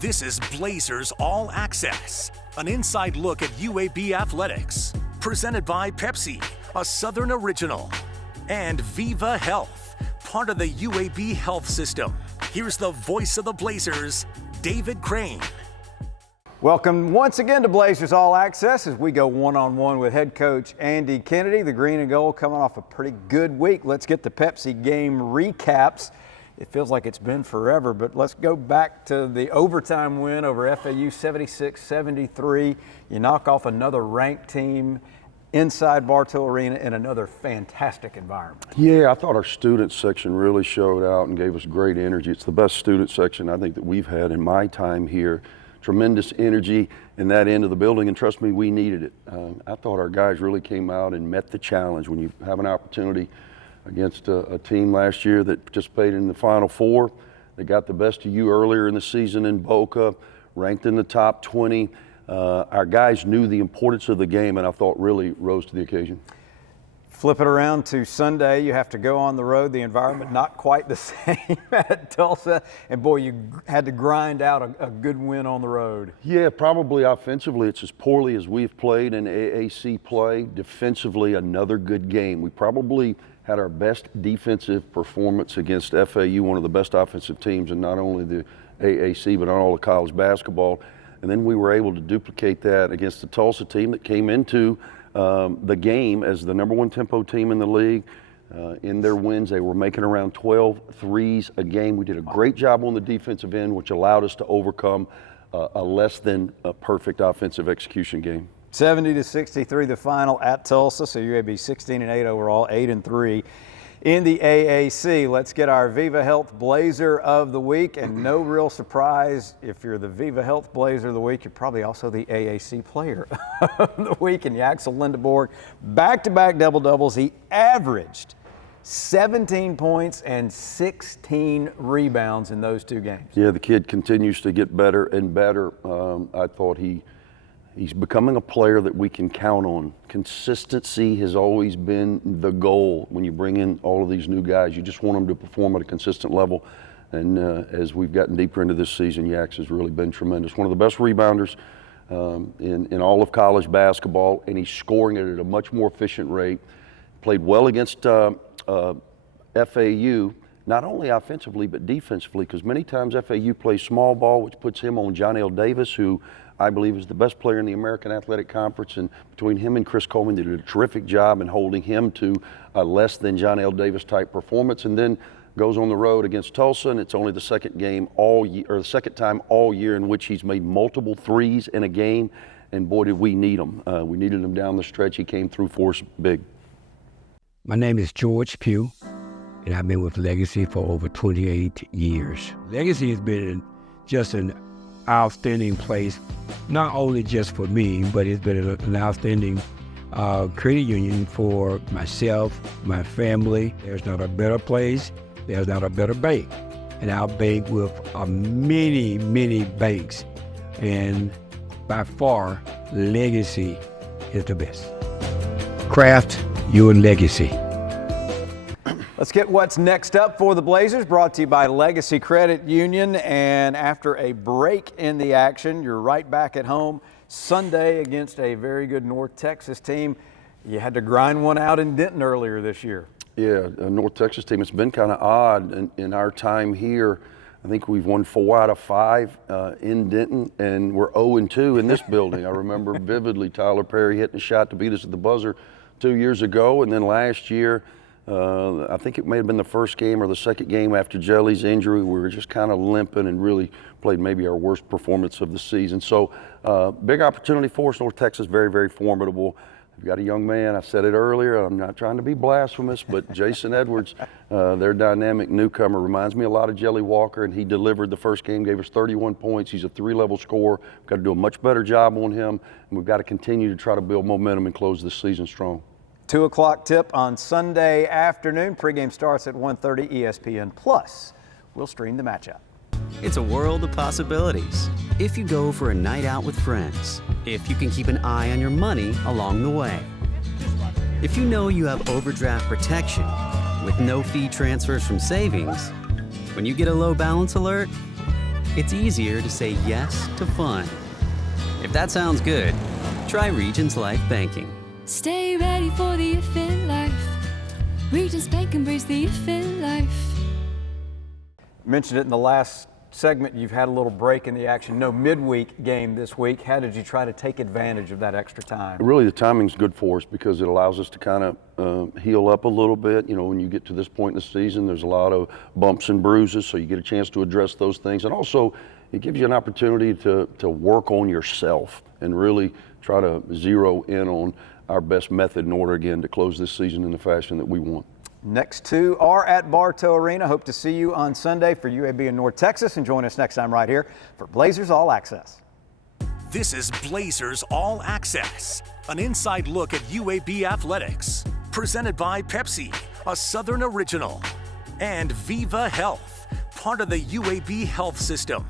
This is Blazers All Access, an inside look at UAB athletics. Presented by Pepsi, a Southern original, and Viva Health, part of the UAB health system. Here's the voice of the Blazers, David Crane. Welcome once again to Blazers All Access as we go one-on-one with head coach Andy Kennedy. The green and gold coming off a pretty good week. Let's get the Pepsi game recaps. It feels like it's been forever, but let's go back to the overtime win over FAU 76-73. You knock off another ranked team inside Bartow Arena in another fantastic environment. Yeah, I thought our student section really showed out and gave us great energy. It's the best student section I think that we've had in my time here. Tremendous energy in that end of the building, and trust me, we needed it. I thought our guys really came out and met the challenge. When you have an opportunity against a team last year that participated in the Final Four, they got the best of you earlier in the season in Boca, ranked in the top 20. Our guys knew the importance of the game, and I thought really rose to the occasion. Flip it around to Sunday. You have to go on the road. The environment not quite the same at Tulsa. And, boy, you had to grind out a good win on the road. Yeah, probably offensively it's as poorly as we've played in AAC play. Defensively, another good game. We probably had our best defensive performance against FAU, one of the best offensive teams in not only the AAC but on all of college basketball. And then we were able to duplicate that against the Tulsa team that came into the game as the number one tempo team in the league. In their wins, they were making around 12 threes a game. We did a great job on the defensive end, which allowed us to overcome a less than perfect offensive execution game. 70-63 the final at Tulsa, so UAB 16-8 overall, 8-3 in the AAC. Let's get our Viva Health Blazer of the Week, and no real surprise, if you're the Viva Health Blazer of the Week, you're probably also the AAC Player of the Week. And Yaxel Lindeborg, back-to-back double-doubles. He averaged 17 points and 16 rebounds in those two games. Yeah, the kid continues to get better and better. I thought he's becoming a player that we can count on. Consistency has always been the goal when you bring in all of these new guys. You just want them to perform at a consistent level. And as we've gotten deeper into this season, Yax has really been tremendous. One of the best rebounders in all of college basketball, and he's scoring it at a much more efficient rate. Played well against FAU, not only offensively but defensively, because many times FAU plays small ball, which puts him on John L. Davis, who I believe is the best player in the American Athletic Conference, and between him and Chris Coleman, they did a terrific job in holding him to a less than John L. Davis type performance, and then goes on the road against Tulsa, and it's only the second game all year, or the second time all year in which he's made multiple threes in a game, and boy, did we need him. We needed him down the stretch. He came through for us big. My name is George Pugh, and I've been with Legacy for over 28 years. Legacy has been just an outstanding place, not only just for me, but it's been an outstanding credit union for myself, my family. There's not a better place, there's not a better bank. And I'll bank with many, many banks, and by far, Legacy is the best. Craft your legacy. Let's get what's next up for the Blazers, brought to you by Legacy Credit Union. And after a break in the action, you're right back at home Sunday against a very good North Texas team. You had to grind one out in Denton earlier this year. Yeah, a North Texas team. It's been kind of odd in our time here. I think we've won 4 out of 5 in Denton, and we're 0-2 in this building. I remember vividly Tyler Perry hitting a shot to beat us at the buzzer 2 years ago, and then last year, I think it may have been the first game or the second game after Jelly's injury. We were just kind of limping and really played maybe our worst performance of the season. So big opportunity for us. North Texas, very, very formidable. We've got a young man, I said it earlier, I'm not trying to be blasphemous, but Jason Edwards, their dynamic newcomer, reminds me a lot of Jelly Walker, and he delivered the first game, gave us 31 points. He's a 3-level scorer. We've got to do a much better job on him, and we've got to continue to try to build momentum and close this season strong. 2 o'clock tip on Sunday afternoon. Pregame starts at 1:30 ESPN Plus. We'll stream the matchup. It's a world of possibilities. If you go for a night out with friends, if you can keep an eye on your money along the way, if you know you have overdraft protection with no fee transfers from savings, when you get a low balance alert, it's easier to say yes to fun. If that sounds good, try Regions Life Banking. Stay ready for the if in life. Regions Bank embrace the if in life. Mentioned it in the last segment, you've had a little break in the action. No midweek game this week. How did you try to take advantage of that extra time? Really, the timing's good for us because it allows us to kind of heal up a little bit. You know, when you get to this point in the season, there's a lot of bumps and bruises, so you get a chance to address those things. And also, it gives you an opportunity to work on yourself and really try to zero in on our best method in order, again, to close this season in the fashion that we want. Next two are at Bartow Arena. Hope to see you on Sunday for UAB in North Texas, and join us next time right here for Blazers All Access. This is Blazers All Access, an inside look at UAB athletics. Presented by Pepsi, a Southern original, and Viva Health, part of the UAB health system.